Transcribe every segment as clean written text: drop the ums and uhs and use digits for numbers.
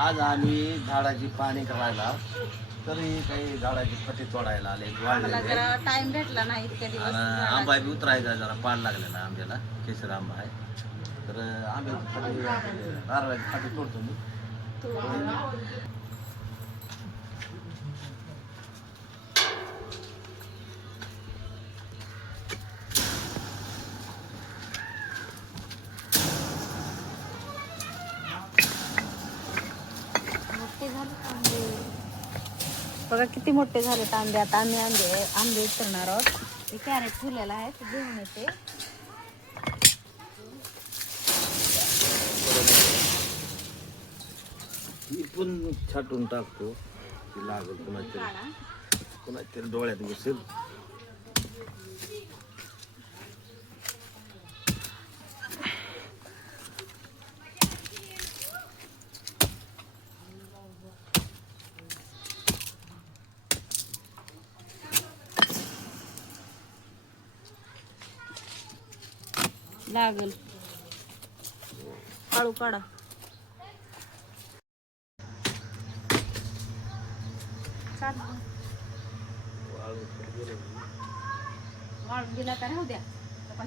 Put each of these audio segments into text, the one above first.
आज आम्ही झाडाची पाणी करायला तरी काही झाडाची फटी तोडायला आले मला जरा टाइम भेटला नाही इतक्या दिवस. आंबा बी उतरायचा जरा पाड लागलेला आंब्याला केसर आंबा आहे तर आंब्याची फटी नारळाची फटी तोडतो मी. बघा किती मोठे झाले आंबे. आता आम्ही आंबे उतरणार आहोत. हे कॅरेट फुलेला आहे ते घेऊन येते. ही पण छाटून टाकतो ती लागल कुणाच्या डोळ्यात घुसेल. लागल काढू काढा. वाळून गेला का राहू द्या.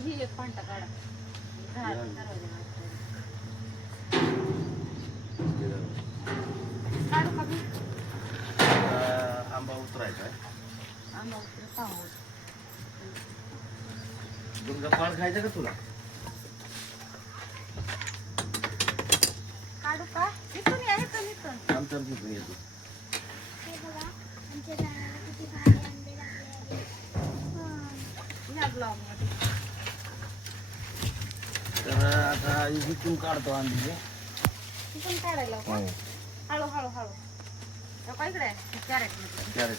ही एक पांटा काढा. काढू का मी? आंबा उतरायचा आहे. आंबा उतरत आहोत. दुर्गा पान खायचं का तुला? काढू का? इथून या इथून इथून. आमच्या तिथून येतो. या ब्लॉग मध्ये. तर आता इथून काढतो आंबे. इथून काढायला का? हळू हळू हळू. का इकडे कॅरेट मध्ये कॅरेट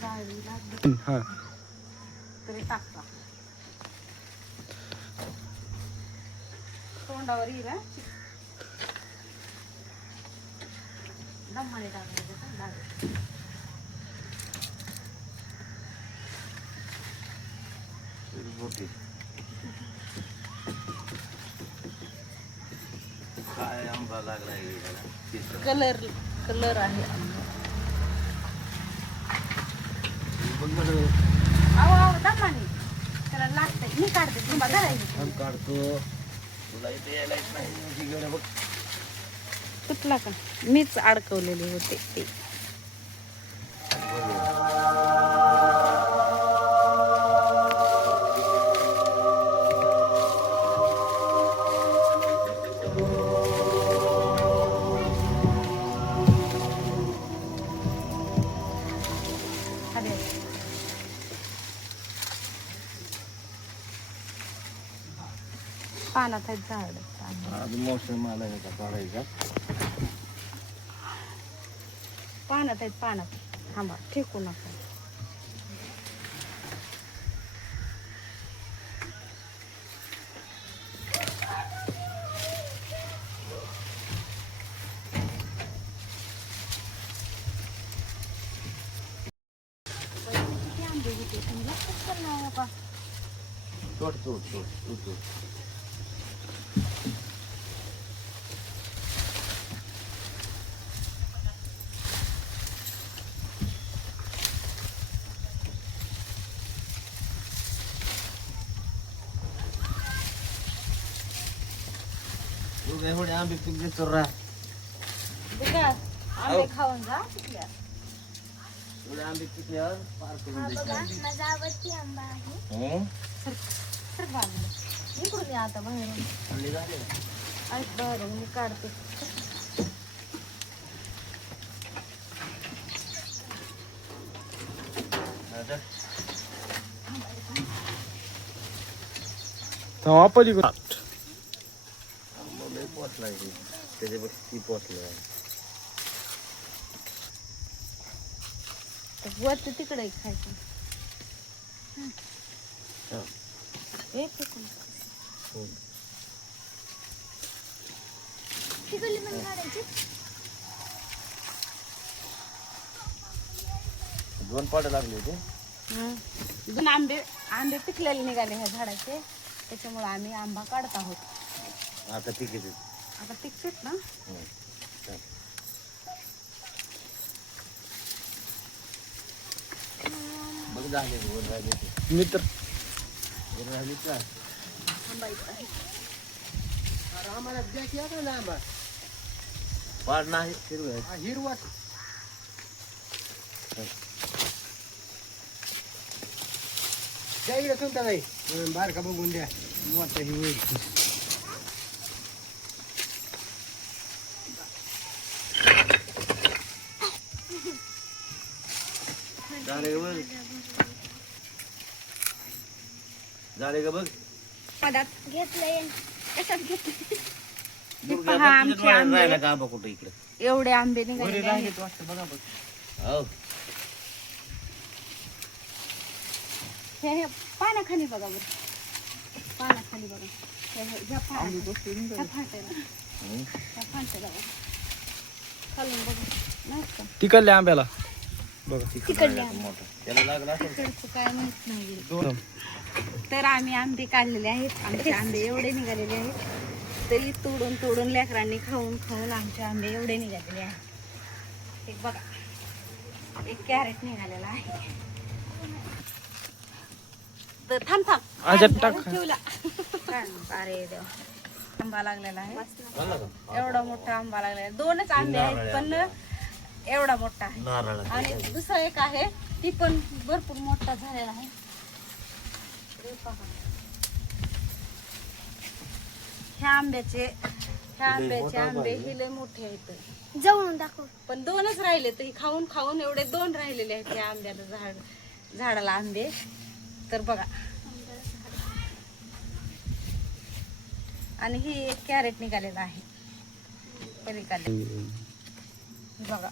जाळी लागली तरी टाकता. तोंडावर येईल दमाने टाकायचं. मोठी काय आंबा लागलाय. कलर कलर आहे. अहो दमाने त्याला लागतंय. मी काढते तुम्हा धरायचं. काढतो तुला इथे यायला नाही. तुटला का? मीच अडकवलेले होते ते. पानात आहेत झाड. आज मोसम आला का काढायचा. पानात आहेत पानात. थांबा फेकू नका. किती आंबे होते तुम्ही लक्षात करणार का? तोड तोड तोड तू तोड. एवढे आंबे पिकले तर आंबे खाऊन जा पिकल्या. एवढे आंबे पिकल्यावर पार करून द्यायचे. माझा आवडती आंबा आहे. इकडून या आता बाहेरून. थंडी झाली बाहेरून मी काढते. पोचलाय त्याच्यापेक्षा ती पोचलाय. वरती तिकडे खायचं. तिकडली पण काढायची. दोन पाडं लागले होते. दोन आंबे पिकलेले निघाले ह्या झाडाचे. त्याच्यामुळे आम्ही आंबा काढत आहोत. आता ठीक आहे. आता टिकतेत ना. बघ झाले वर राहिले मी तर वर राहिले का थांबायचं आहे. आम्हाला द्या की आता ना आंबा पाड नाही हिरवं आहे. हिरवा द्या इकडे तुमचा नाही बारका बघून द्या मोठा ही होईल. झाले का बघ झाले का बघ मधात घेतलंय कशात घेतले दुर्गा, पहा, बघ, आमचे तुझ्या डोळ्यात आंबे. राहिला का आंबा कुठं इकडे एवढे आंबे वरी निघाले राहिलेत वाटतं बघा बघ. हो हे पाण्याखाली बघा बरं, पाण्याखाली बघा. ह्या फाट्याला हम्म. ह्या फाट्याला बघा. खालून बघा नाही का तिकडल्या आंब्याला बघा राहिला का मोठा त्याला लागला असेल. तिकडचं काय माहित नाही. तर आम्ही आंबे काढलेले आहेत. आमचे आंबे एवढे निघालेले आहेत. तरी तोडून तोडून लेकरांनी खाऊन खाऊन आमचे आंबे एवढे निघालेले आहेत. एक बघा, एक कॅरेट निघालेला आहे. तर थांब थांब ह्याच्यात टाक. ठेवला. अरे देवा, आंबा लागलेला आहे. झाला का? एवढा मोठा आंबा लागलेला आहे. दोनच आंबे आहेत पण एवढा मोठा आहे. नारळ आणि दुसरा एक आहे ती पण भरपूर मोठा झालेला आहे. हे पहा. ह्या आंब्याचे आंबे हे लय मोठे आहेत जवळून दाखव. पण दोनच राहिले तर खाऊन खाऊन एवढे दोन राहिलेले आहेत त्या आंब्याला झाडाला आंबे. तर बघा, आणि ही एक कॅरेट निघालेला आहे पलीकडे बघा.